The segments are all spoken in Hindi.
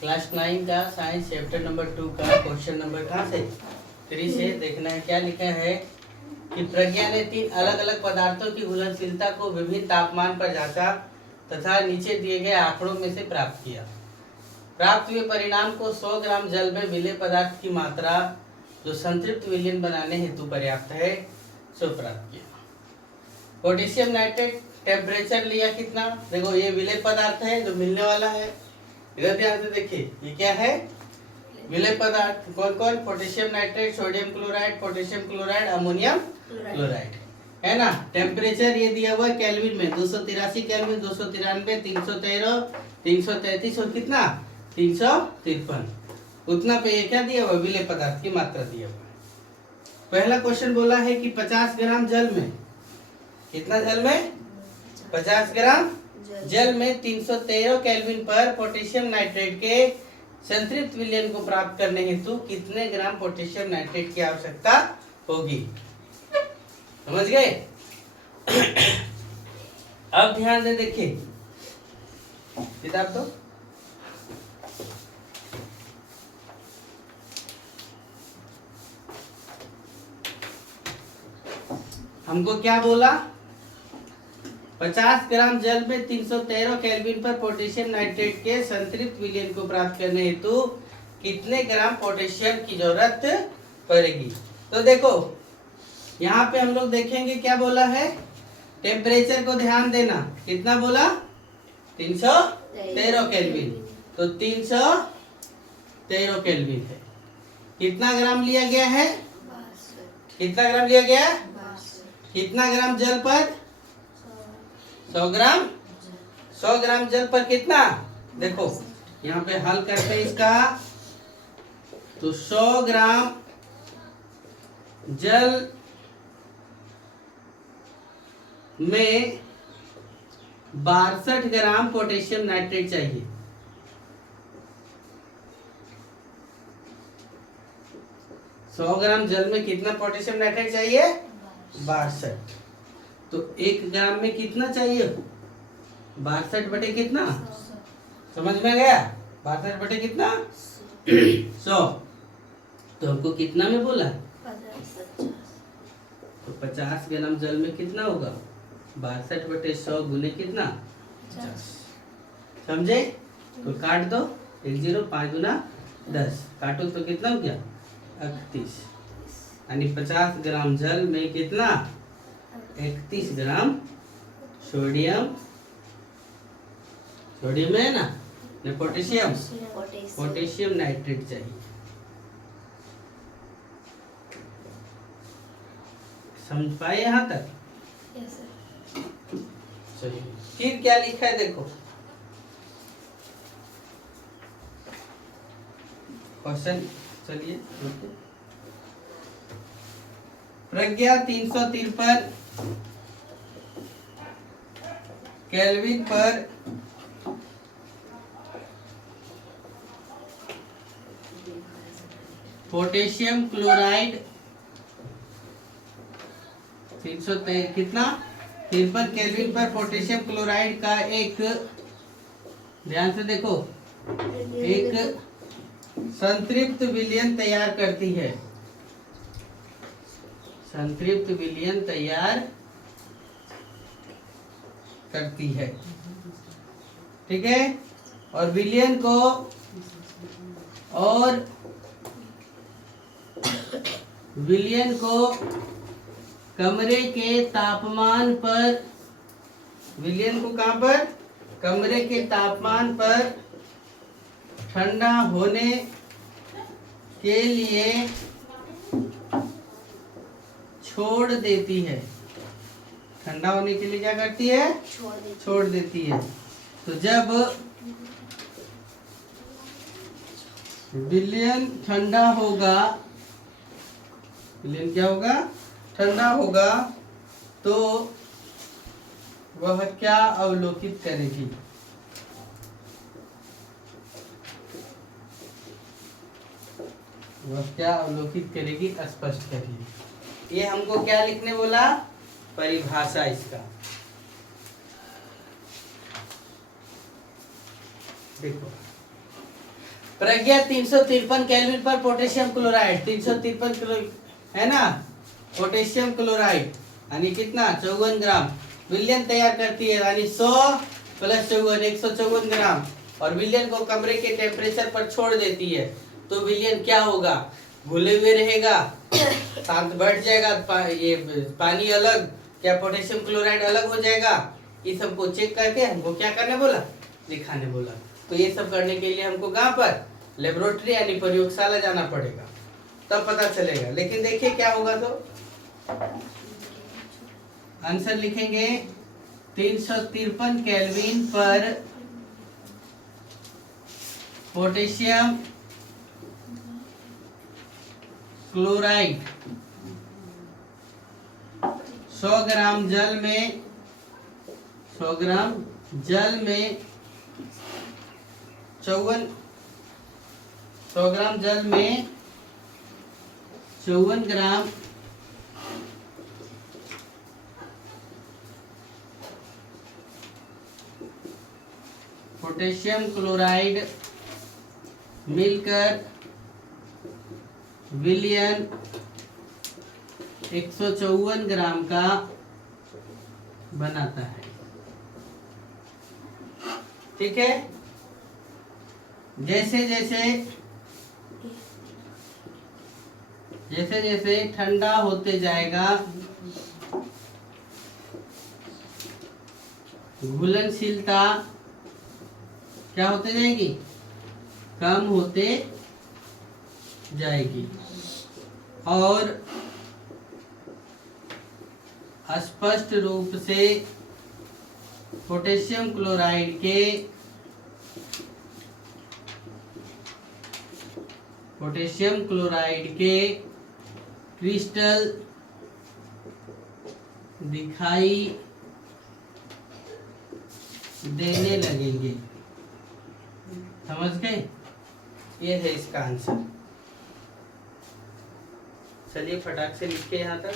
क्लास 9 का साइंस चैप्टर नंबर 2 का क्वेश्चन नंबर कहाँ से 3 से देखना है। क्या लिखा है कि प्रज्ञा ने 3 अलग अलग पदार्थों की घुलनशीलता को विभिन्न तापमान पर जांचा तथा नीचे दिए गए आंकड़ों में से प्राप्त किया। प्राप्त हुए परिणाम को 100 ग्राम जल में विलेय पदार्थ की मात्रा जो संतृप्त विलयन बनाने हेतु पर्याप्त है सो प्राप्त किया। पोटेशियम नाइट्रेट टेम्परेचर लिया कितना, देखो ये विलेय पदार्थ है जो मिलने वाला है। इधर ध्यान से देखिए ये क्या है, विलेय पदार्थ। कौन कौन, potassium nitrate, sodium chloride, potassium chloride, ammonium chloride, है ना। टेम्परेचर ये दिया हुआ है केल्विन में, 283 केल्विन, 293, 313, 333 और कितना 353। उतना पे ये क्या दिया हुआ, विलेय पदार्थ की मात्रा दिया हुआ है। पहला क्वेश्चन बोला है कि 50 ग्राम जल में, कितना जल में, 50 ग्राम जल में 313 केल्विन पर पोटेशियम नाइट्रेट के संतृप्त विलयन को प्राप्त करने हेतु कितने ग्राम पोटेशियम नाइट्रेट की आवश्यकता होगी। समझ गए। अब ध्यान से देखिए किताब तो हमको क्या बोला, 50 ग्राम जल में 313 केल्विन पर पोटेशियम नाइट्रेट के संतृप्त विलयन को प्राप्त करने हेतु कितने ग्राम पोटेशियम की जरूरत पड़ेगी। तो देखो यहाँ पे हम लोग देखेंगे क्या बोला है, टेम्परेचर को ध्यान देना, कितना बोला 313 केल्विन, तो 313 केल्विन है। कितना ग्राम लिया गया है, कितना ग्राम लिया गया है, कितना ग्राम जल पर 100 ग्राम, 100 ग्राम जल पर कितना, देखो यहाँ पे हल करते हैं इसका, तो 100 ग्राम जल में 62 ग्राम पोटेशियम नाइट्रेट चाहिए। सौ ग्राम जल में कितना पोटेशियम नाइट्रेट चाहिए, 62। तो 1 ग्राम में कितना चाहिए, 62 बटे कितना, समझ में गया, 62 बटे कितना 100। तो हमको कितना में बोला, तो 50 ग्राम जल में कितना होगा, 62 बटे 100 गुने कितना 50। समझे। तो काट दो, 1 0 5 गुना 10, काटो तो कितना हो गया 31। यानी 50 ग्राम जल में कितना 31 ग्राम सोडियम, सोडियम है ना, पोटेशियम, पोटेशियम नाइट्रेट चाहिए। समझ पाए यहाँ तक। चलिए फिर क्या लिखा है देखो, क्वेश्चन चलिए। प्रज्ञा 353 केल्विन पर पोटेशियम क्लोराइड 353 कितना 53 केल्विन पर पोटेशियम क्लोराइड का एक, ध्यान से देखो, एक संतृप्त विलयन तैयार करती है, संतृप्त विलयन तैयार करती है, ठीक है। और विलयन को, और विलयन को कमरे के तापमान पर, विलयन को कहाँ पर, कमरे के तापमान पर ठंडा होने के लिए छोड़ देती है। ठंडा होने के लिए क्या करती है, छोड़ देती है। तो जब विलयन ठंडा होगा, विलयन क्या होगा, ठंडा होगा, तो वह क्या अवलोकित करेगी, वह क्या अवलोकित करेगी, स्पष्ट करिए। ये हमको क्या लिखने बोला, परिभाषा इसका। देखो प्रज्ञा 353 केल्विन पर पोटेशियम क्लोराइड 353 किलो है ना, पोटेशियम क्लोराइड यानी कितना 54 ग्राम विलयन तैयार करती है, यानी 100 प्लस 54 154 ग्राम, और विलयन को कमरे के टेम्परेचर पर छोड़ देती है, तो विलयन क्या होगा, घुले हुए रहेगा, शांत बैठ जाएगा, ये पानी अलग, क्या पोटेशियम क्लोराइड अलग हो जाएगा। ये सबको चेक करके हमको क्या करने बोला, दिखाने बोला। तो ये सब करने के लिए हमको कहाँ पर, लेबोरेटरी यानी प्रयोगशाला जाना पड़ेगा, तब पता चलेगा। लेकिन देखिए क्या होगा, तो आंसर लिखेंगे 353 केल्विन पर पोटेशियम क्लोराइड 100 ग्राम जल में 54 100 ग्राम जल में 54 ग्राम पोटेशियम क्लोराइड मिलकर विलयन 154 ग्राम का बनाता है। ठीक है, जैसे जैसे ठंडा होते जाएगा घुलनशीलता क्या होते जाएगी, कम होते जाएगी, और स्पष्ट रूप से पोटेशियम क्लोराइड के क्रिस्टल दिखाई देने लगेंगे। समझ गए, ये है इसका आंसर। चलिए फटाक से लिख के यहाँ तक,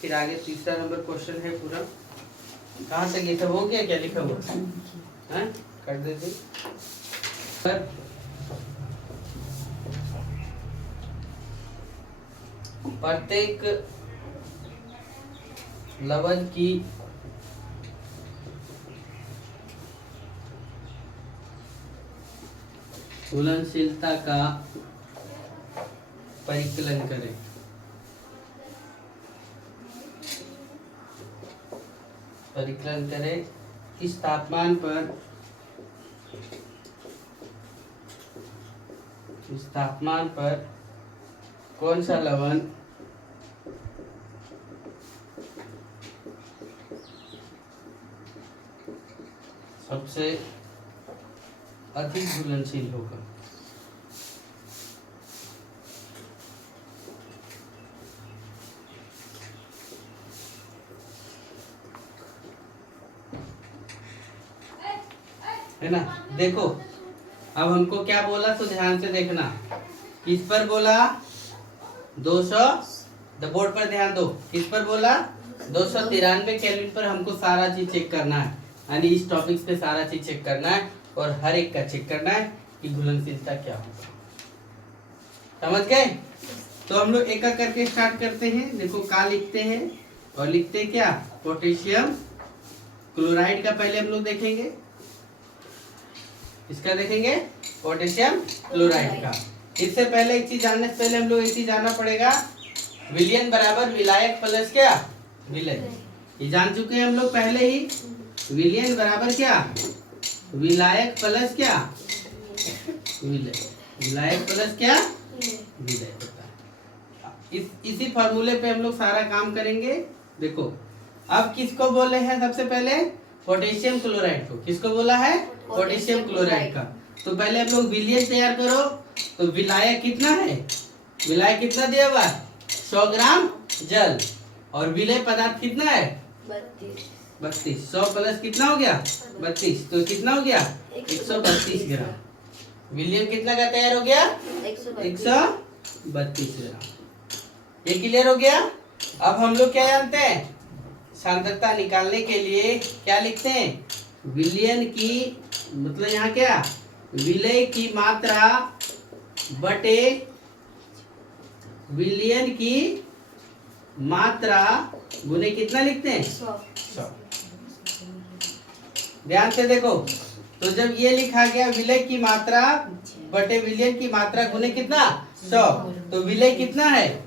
फिर आगे तीसरा नंबर क्वेश्चन है पूरा। कहाँ तक ये सब हो गया, क्या लिखा हुआ है, कर देते। प्रत्येक लवण की घुलनशीलता का परिकलन करें। इस तापमान पर कौन सा लवण सबसे अधिक घुलनशील होगा। है ना, देखो अब हमको क्या बोला, तो ध्यान से देखना। किस पर बोला, 200, बोर्ड पर ध्यान दो। किस पर बोला, 293 केल्विन पर हमको सारा चीज चेक करना है, यानी इस टॉपिक्स पे सारा चीज चेक करना है, और हर एक का चेक करना है कि घुलनशीलता क्या होगा। समझ गए? तो हम लोग एक एक करके स्टार्ट करते हैं। देखो का लिखते हैं, और लिखते हैं क्या, पोटेशियम क्लोराइड का पहले हम लोग देखेंगे। इसका देखेंगे पोटेशियम क्लोराइड का। इससे पहले एक चीज जानने से पहले हम लोग एक चीज जानना पड़ेगा, विलयन बराबर विलायक प्लस क्या, विलय। ये जान चुके हैं हम लोग पहले ही। विलयन बराबर क्या, विलायक प्लस क्या, विलय। विलायक प्लस क्या, विलय होता है। इसी फॉर्मूले पे हम लोग सारा काम करेंगे। देखो अब किसको बोले हैं, सबसे पहले पोटेशियम क्लोराइड को। किसको बोला है, पोटेशियम क्लोराइड का। तो पहले हम लोग विलयन तैयार करो। तो विलायक कितना है, विलायक कितना दिया हुआ, 100 ग्राम जल, और विलय पदार्थ कितना है, 32। 100 प्लस कितना हो गया, 32, तो कितना हो गया, 132 ग्राम। विलयन कितना का तैयार हो गया, 132 ग्राम। ये क्लियर हो गया। अब हम लोग क्या जानते हैं, सांद्रता निकालने के लिए क्या लिखते हैं, विलयन की मतलब यहाँ क्या, विलय की मात्रा बटे विलयन की मात्रा गुने कितना लिखते हैं? 100। ध्यान से देखो, तो जब ये लिखा गया विलय की मात्रा बटे विलयन की मात्रा गुने कितना 100, तो विलय कितना है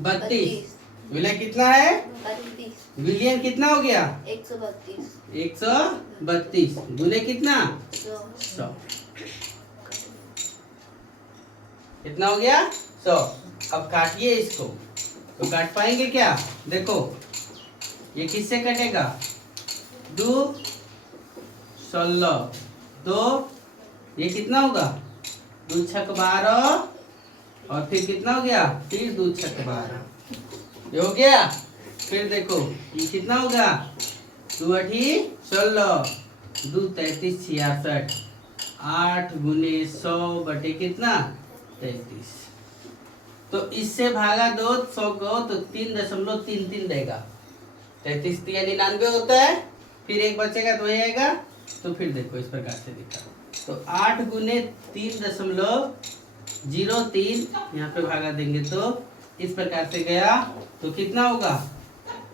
32, विलय कितना है 32, विलयन कितना हो गया 132 गुने कितना 100। 100, कितना हो गया 100। अब काटिए इसको, तो काट पाएंगे क्या? देखो ये किससे कटेगा? 2 16 2, ये कितना होगा 2 छक 12, और फिर कितना हो गया फिर 2 छक 12, ये हो गया। फिर देखो ये कितना होगा 2 अठी 16, 2 33 66, 8 गुने 100 बटे कितना 33। तो इससे भागा दो 100 को तो 3.33 देगा। 33 3 99 होता है, फिर एक बचेगा तो वही आएगा। तो फिर देखो इस प्रकार से दिखा, तो 8 गुने 3.03 यहाँ पे भागा देंगे तो इस प्रकार से गया। तो कितना होगा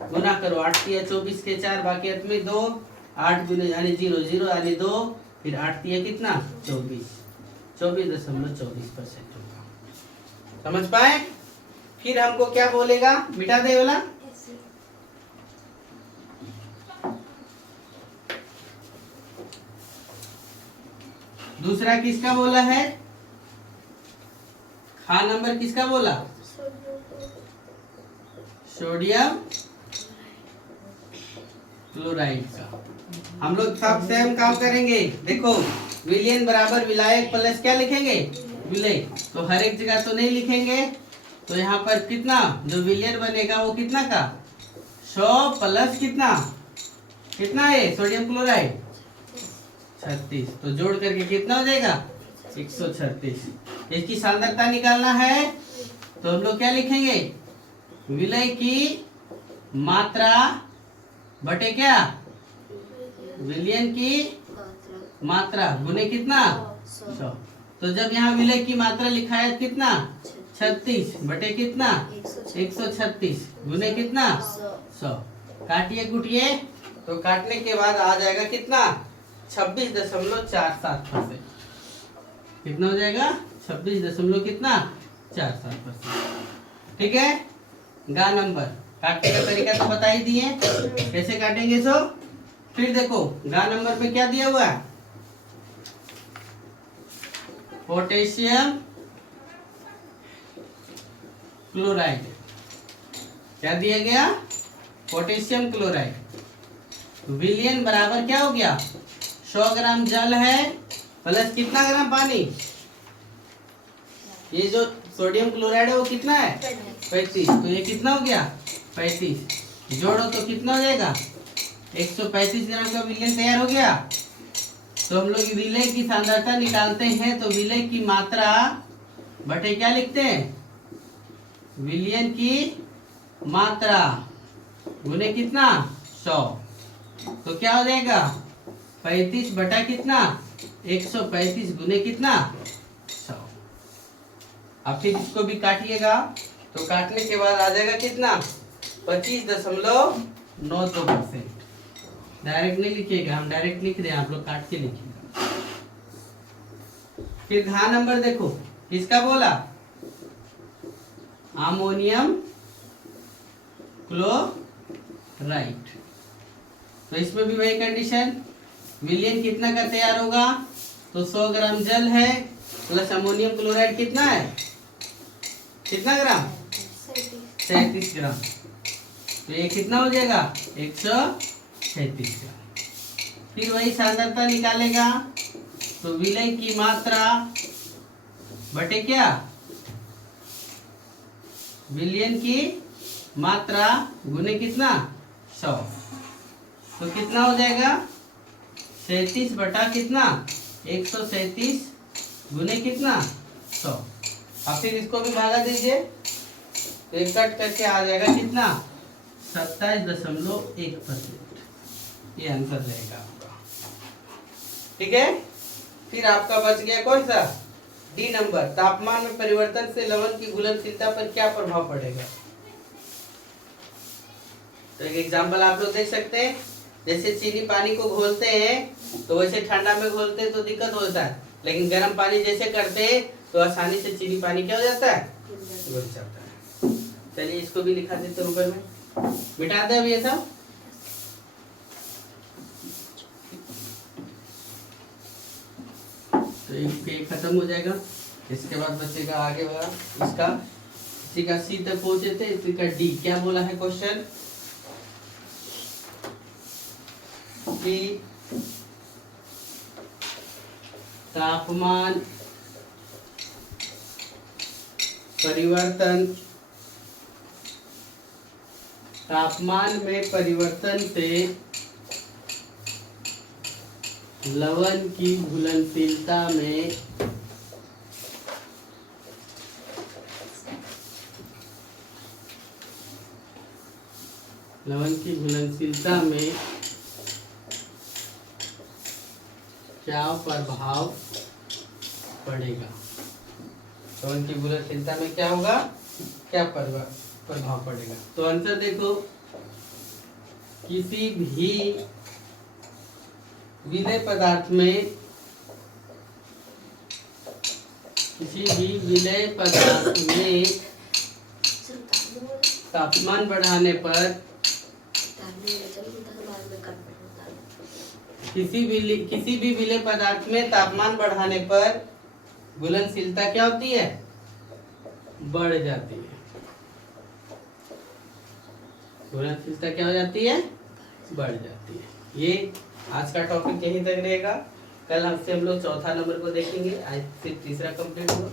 गुना करो, 8 तिया 24 के 4, बाकी अंत में 2, 8 गुने यानी 0 0 यानी 2, फिर 8 तिया कितना 24, 24.24% होगा। समझ पाए? फिर हमको क्या बोलेगा, मिटा दे वाला। दूसरा किसका बोला है? खा नंबर किसका बोला? सोडियम क्लोराइड का। हम लोग सब सेम काम करेंगे। देखो विलयन बराबर विलायक प्लस क्या लिखेंगे विलय, तो हर एक जगह तो नहीं लिखेंगे। तो यहाँ पर कितना जो विलयन बनेगा वो कितना का 100 प्लस कितना कितना है सोडियम क्लोराइड 36, तो जोड़ करके कितना हो जाएगा 136। इसकी सांद्रता निकालना है तो हम लोग क्या लिखेंगे विलय की मात्रा बटे क्या विलयन की मात्रा गुने कितना 100। तो जब यहाँ विलय की मात्रा लिखा है कितना 36 बटे कितना 136 गुने कितना 100। काटिए कुटिए, तो काटने के बाद आ जाएगा कितना 26.47%। कितना हो जाएगा 26 कितना 47%। ठीक है। गा नंबर काटने का तरीका तो बता ही दिए कैसे काटेंगे। सो फिर देखो गा नंबर पे क्या दिया हुआ है, पोटेशियम क्लोराइड। क्या दिया गया पोटेशियम क्लोराइड। विलयन बराबर क्या हो गया 100 ग्राम जल है प्लस कितना ग्राम पानी। ये जो सोडियम क्लोराइड है वो कितना है 35, तो ये कितना हो गया 35, जोड़ो तो कितना हो जाएगा 135 ग्राम का विलयन तैयार हो गया। तो हम लोग विलय की सांद्रता निकालते हैं, तो विलय की मात्रा बटे क्या लिखते हैं विलयन की मात्रा गुने कितना 100, तो क्या हो जाएगा 35 बटा कितना 135 गुने कितना 100। अब फिर इसको भी काटिएगा, तो काटने के बाद आ जाएगा कितना 25.92%। डायरेक्ट नहीं लिखिएगा, हम डायरेक्ट लिख रहे हैं, आप लोग काट के लिखिएगा। फिर घा नंबर देखो किसका बोला अमोनियम क्लोराइड। तो इसमें भी वही कंडीशन, विलयन कितना का तैयार होगा, तो 100 ग्राम जल है प्लस अमोनियम क्लोराइड कितना है कितना ग्राम 37 ग्राम, तो ये कितना हो जाएगा 136 ग्राम। फिर वही सांद्रता निकालेगा, तो विलय की मात्रा बटे क्या विलयन की मात्रा गुने कितना 100, तो कितना हो जाएगा 37 बटा कितना 137 गुने कितना 100। अब फिर इसको भी भागा दीजिए, तो एक कट करके आ जाएगा कितना 27.1%। ये आंसर रहेगा आपका। ठीक है। फिर आपका बच गया कौन सा डी नंबर, तापमान में परिवर्तन से लवण की घुलनशीलता पर क्या प्रभाव पड़ेगा। तो एक एग्जांपल आप लोग देख सकते हैं, जैसे चीनी पानी को घोलते हैं तो वैसे ठंडा में घोलते हैं तो दिक्कत होता है, लेकिन गर्म पानी जैसे करते हैं तो आसानी से चीनी पानी क्या हो जाता है, घुल जाता है। चलिए इसको भी लिखा देते हैं ऊपर में, मिटा दे अब ये सब। तो एक खत्म हो जाएगा, इसके बाद बचेगा आगे वाला इसका, इसी का सी तक पहुंचे थे, इसी का डी क्या बोला है क्वेश्चन कि तापमान परिवर्तन, तापमान में परिवर्तन से लवण की घुलनशीलता में क्या प्रभाव पड़ेगा। लवण की घुलनशीलता में क्या होगा, क्या प्रभाव पड़ेगा। तो आंसर देखो, किसी भी विलेय पदार्थ में तापमान बढ़ाने पर किसी भी विलेय पदार्थ में तापमान बढ़ाने पर घुलनशीलता क्या होती है, बढ़ जाती है। घुलनशीलता क्या हो जाती है, बढ़ जाती है। ये आज का टॉपिक यहीं तक रहेगा। कल हमसे हम लोग चौथा नंबर को देखेंगे, आज सिर्फ तीसरा कंप्लीट हुआ।